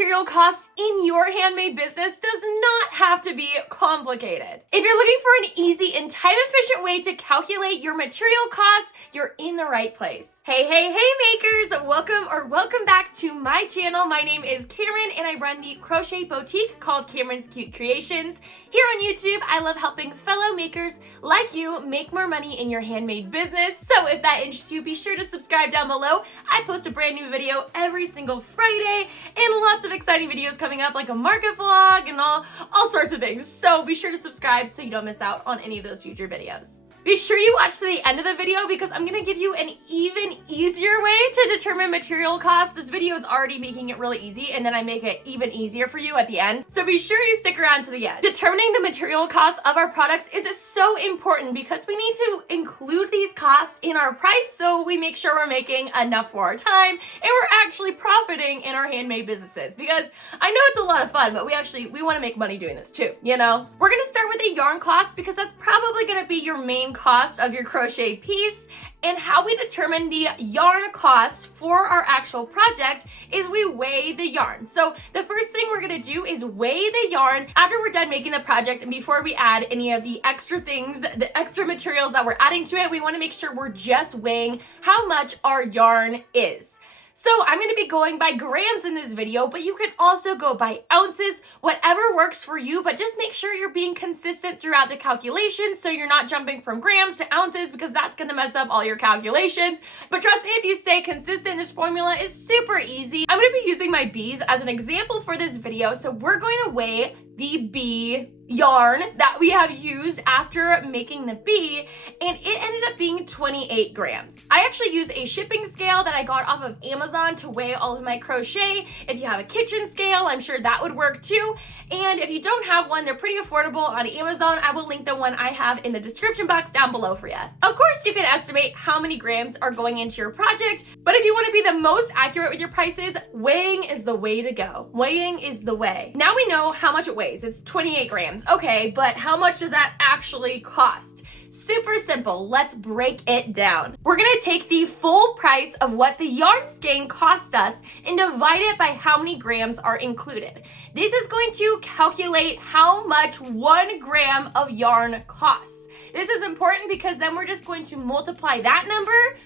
material cost in your handmade business does not have to be complicated. If you're looking for an easy and time-efficient way to calculate your material costs, you're in the right place. Hey makers, welcome back to my channel. My name is Camryn and I run the crochet boutique called Camryn's Cute Creations. Here on YouTube, I love helping fellow makers like you make more money in your handmade business. So if that interests you, be sure to subscribe down below. I post a brand new video every single Friday and lots of exciting videos coming up like a market vlog and all sorts of things. So be sure to subscribe so you don't miss out on any of those future videos. Be sure you watch to the end of the video because I'm gonna give you an even easier way to determine material costs. This video is already making it really easy and then I make it even easier for you at the end. So be sure you stick around to the end. Determining the material costs of our products is so important because we need to include these costs in our price so we make sure we're making enough for our time and we're actually profiting in our handmade businesses, because I know it's a lot of fun, but we want to make money doing this too, you know? We're gonna start with the yarn cost because that's probably gonna be your main cost of your crochet piece. And how we determine the yarn cost for our actual project is we weigh the yarn. So the first thing we're gonna do is weigh the yarn after we're done making the project, and before we add any of the extra things, the extra materials that we're adding to it, we wanna make sure we're just weighing how much our yarn is. So I'm going to be going by grams in this video, but you can also go by ounces, whatever works for you, but just make sure you're being consistent throughout the calculations so you're not jumping from grams to ounces because that's going to mess up all your calculations. But trust me, if you stay consistent, this formula is super easy. I'm going to be using my bees as an example for this video. So we're going to weigh the bee yarn that we have used after making the bee, and it ended up being 28 grams. I actually use a shipping scale that I got off of Amazon to weigh all of my crochet. If you have a kitchen scale, I'm sure that would work too. And if you don't have one, they're pretty affordable on Amazon. I will link the one I have in the description box down below for you. Of course, you can estimate how many grams are going into your project, but if you want to be the most accurate with your prices, weighing is the way to go. Weighing is the way. Now we know how much it weighs. It's 28 grams. Okay, but how much does that actually cost? Super simple. Let's break it down. We're gonna take the full price of what the yarn skein cost us and divide it by how many grams are included. This is going to calculate how much 1 gram of yarn costs. This is important because then we're just going to multiply that number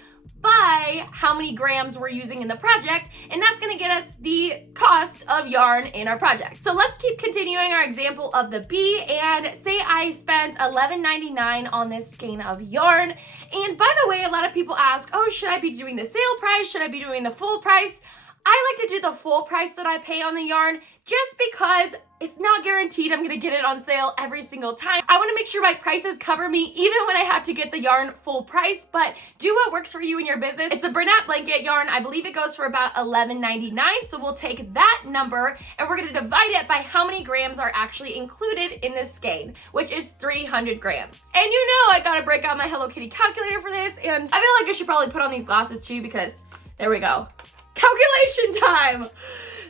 by how many grams we're using in the project, and that's gonna get us the cost of yarn in our project. So let's keep continuing our example of the bee, and say I spent $11.99 on this skein of yarn. And by the way, a lot of people ask, oh, should I be doing the sale price? Should I be doing the full price? I like to do the full price that I pay on the yarn just because it's not guaranteed I'm gonna get it on sale every single time. I wanna make sure my prices cover me even when I have to get the yarn full price, but do what works for you in your business. It's a Bernat blanket yarn. I believe it goes for about $11.99, so we'll take that number and we're gonna divide it by how many grams are actually included in this skein, which is 300 grams. And you know I gotta break out my Hello Kitty calculator for this, and I feel like I should probably put on these glasses too because there we go. Calculation time!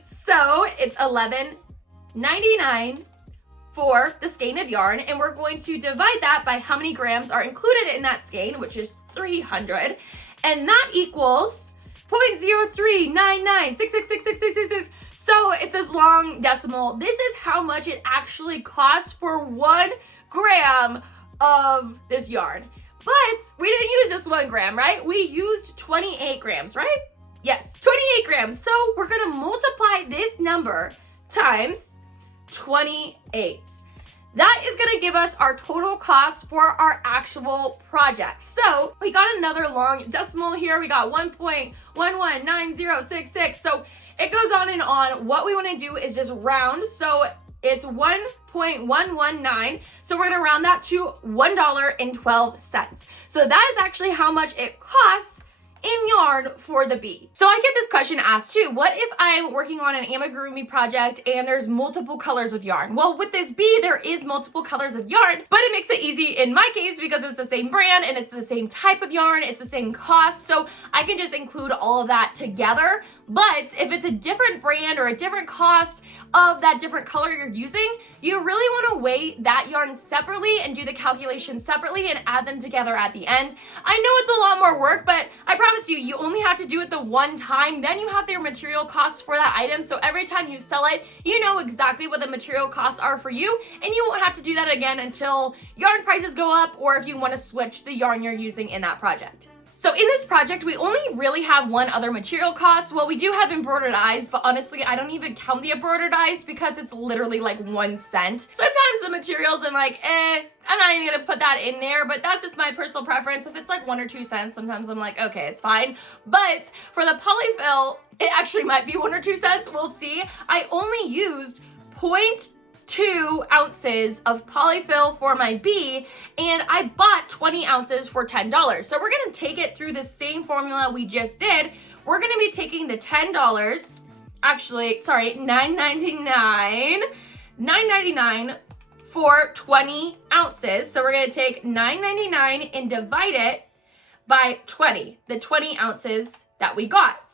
So it's $11.99 for the skein of yarn, and we're going to divide that by how many grams are included in that skein, which is 300, and that equals 0.0399666666. So it's this long decimal. This is how much it actually costs for 1 gram of this yarn. But we didn't use just 1 gram, right? We used 28 grams, right? Yes, 28 grams. So we're gonna multiply this number times 28. That is gonna give us our total cost for our actual project. So we got another long decimal here. We got 1.119066. So it goes on and on. What we wanna do is just round. So it's 1.119. So we're gonna round that to $1.12. So that is actually how much it costs in yarn for the bee. So I get this question asked too, what if I'm working on an amigurumi project and there's multiple colors of yarn? Well, with this bee, there is multiple colors of yarn, but it makes it easy in my case because it's the same brand and it's the same type of yarn, it's the same cost, so I can just include all of that together. But if it's a different brand or a different cost of that different color you're using, you really want to weigh that yarn separately and do the calculation separately and add them together at the end. I know it's a lot more work, but I promise you, you only have to do it the one time. Then you have their material costs for that item. So every time you sell it, you know exactly what the material costs are for you, and you won't have to do that again until yarn prices go up or if you want to switch the yarn you're using in that project. So in this project, we only really have one other material cost. Well, we do have embroidered eyes, but honestly, I don't even count the embroidered eyes because it's literally like 1 cent. Sometimes the materials, I'm like, I'm not even gonna put that in there, but that's just my personal preference. If it's like 1 or 2 cents, sometimes I'm like, okay, it's fine. But for the polyfill, it actually might be 1 or 2 cents, we'll see. I only used 0.2 ounces of polyfill for my bee, and I bought 20 ounces for $10. So we're gonna take it through the same formula we just did. We're gonna be taking the $10, actually, sorry, $9.99 for 20 ounces. So we're gonna take $9.99 and divide it by 20, the 20 ounces that we got.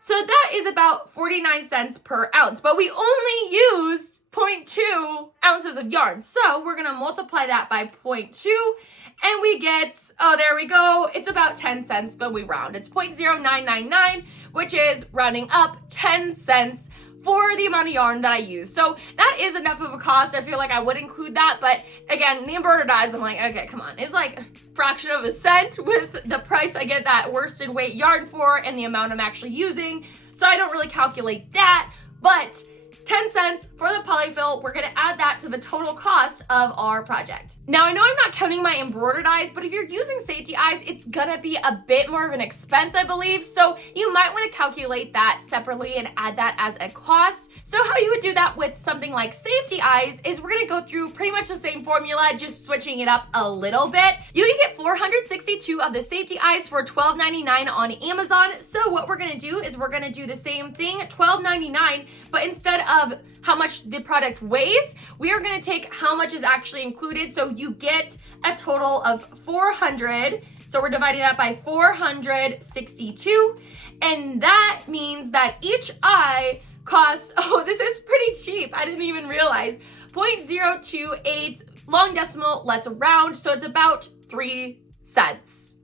So that is about 49 cents per ounce, but we only used 0.2 ounces of yarn. So we're gonna multiply that by 0.2 and we get, oh, there we go. It's about 10 cents, but we round. It's 0.0999, which is rounding up 10 cents for the amount of yarn that I use. So that is enough of a cost. I feel like I would include that, but again, the embroidered eyes, I'm like, okay, come on. It's like a fraction of a cent with the price I get that worsted weight yarn for and the amount I'm actually using. So I don't really calculate that, but 10 cents for the polyfill, we're gonna add that to the total cost of our project. Now, I know I'm not counting my embroidered eyes, but if you're using safety eyes, it's gonna be a bit more of an expense, I believe. So you might wanna calculate that separately and add that as a cost. So how you would do that with something like safety eyes is we're gonna go through pretty much the same formula, just switching it up a little bit. You can get 462 of the safety eyes for $12.99 on Amazon. So what we're gonna do is we're gonna do the same thing, $12.99, but instead of how much the product weighs, we are going to take how much is actually included. So you get a total of 400. So we're dividing that by 462. And that means that each eye costs, oh, this is pretty cheap. I didn't even realize. 0.028 long decimal, let's round. So it's about 3 cents.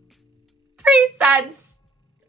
3 cents.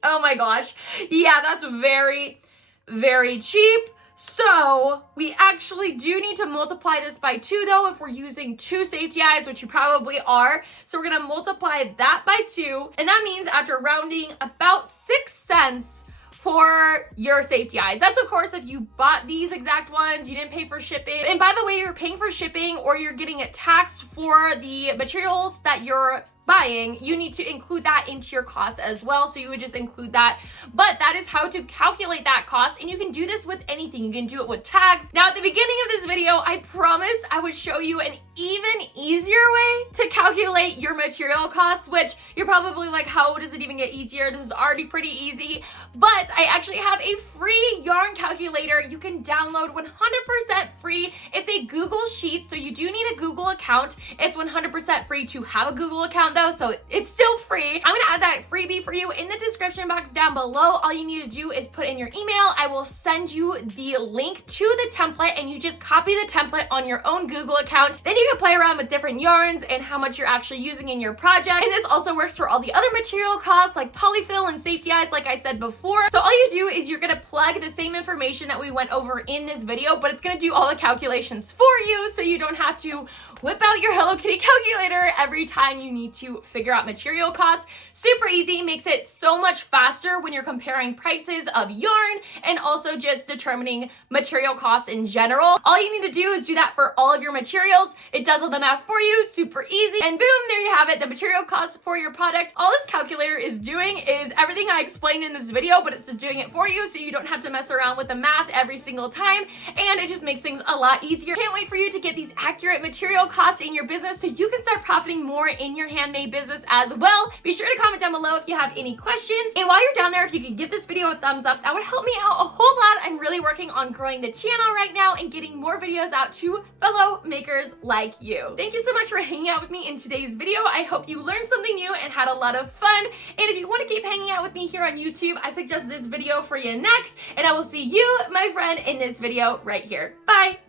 Oh my gosh. Yeah, that's very, very cheap. So we actually do need to multiply this by 2 though, if we're using 2 safety eyes, which you probably are. So we're gonna multiply that by 2. And that means after rounding about 6 cents for your safety eyes. That's of course if you bought these exact ones, you didn't pay for shipping. And by the way, you're paying for shipping or you're getting it taxed for the materials that you're buying, you need to include that into your cost as well. So you would just include that. But that is how to calculate that cost. And you can do this with anything. You can do it with tags. Now at the beginning of this video, I promised I would show you an even easier way to calculate your material costs, which you're probably like, how does it even get easier? This is already pretty easy. But I actually have a free yarn calculator you can download 100% free. It's a Google Sheet, so you do need a Google account. It's 100% free to have a Google account though, so it's still free. I'm gonna add that freebie for you in the description box down below. All you need to do is put in your email. I will send you the link to the template and you just copy the template on your own Google account. Then you can play around with different yarns and how much you're actually using in your project. And this also works for all the other material costs like polyfill and safety eyes, like I said before. So all you do is you're gonna plug the same information that we went over in this video, but it's gonna do all the calculations for you so you don't have to whip out your Hello Kitty calculator every time you need to figure out material costs. Super easy, makes it so much faster when you're comparing prices of yarn and also just determining material costs in general. All you need to do is do that for all of your materials. It does all the math for you, super easy. And boom, there you have it, the material cost for your product. All this calculator is doing is everything I explained in this video, but it's just doing it for you so you don't have to mess around with the math every single time. And it just makes things a lot easier. Can't wait for you to get these accurate material material costs in your business so you can start profiting more in your handmade business as well. Be sure to comment down below if you have any questions. And while you're down there, if you could give this video a thumbs up, that would help me out a whole lot. I'm really working on growing the channel right now and getting more videos out to fellow makers like you. Thank you so much for hanging out with me in today's video. I hope you learned something new and had a lot of fun. And if you want to keep hanging out with me here on YouTube, I suggest this video for you next. And I will see you, my friend, in this video right here. Bye.